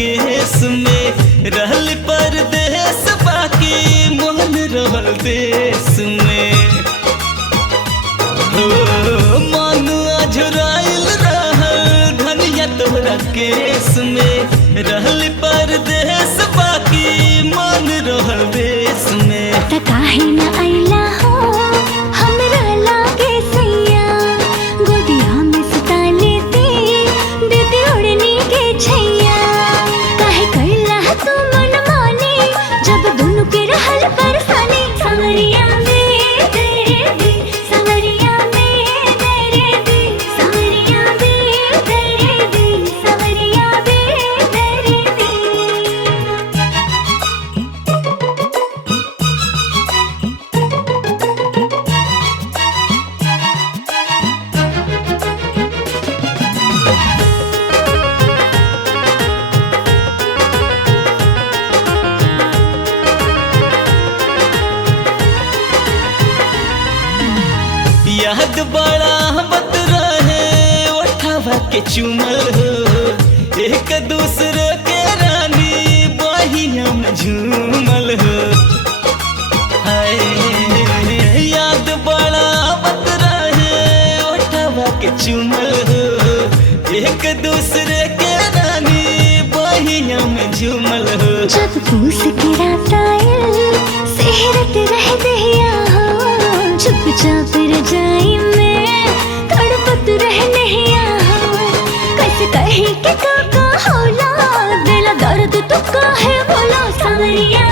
केस में रहल परदेस बाकी मोहन रहल देश में। हो मानुआ झुराइल रहल धनिया तोहरा केस में रहल परदेस बाकी मन रहल देश में। त काहे न आइला हो हमरा लागे सैया, गोदिया में सुता लेती दीदी ओढ़नी के छैया। काहे कैला तू मन मानी जब दोनों के रहल परेशानी। संवरिया में तेरे दी, संवरिया में तेरे दी, संवरिया में तेरे दी, संवरिया में तेरे दी। याद बड़ा बत रहे उठावा के चुमल हो, एक दूसरे के रानी बहिया में झूमल हो। हाय याद बड़ा बत रहे उठावा के चुमल हो, एक दूसरे के रानी बहिया में झूमल हो। जब पूस के रात आयल सेहरत रह दहिया हो, चुपचाप रजाई में तड़पत रह नहिया हो। कैसे कहे कि का होला दिल दर्द तो काहे बोलो। संवरिया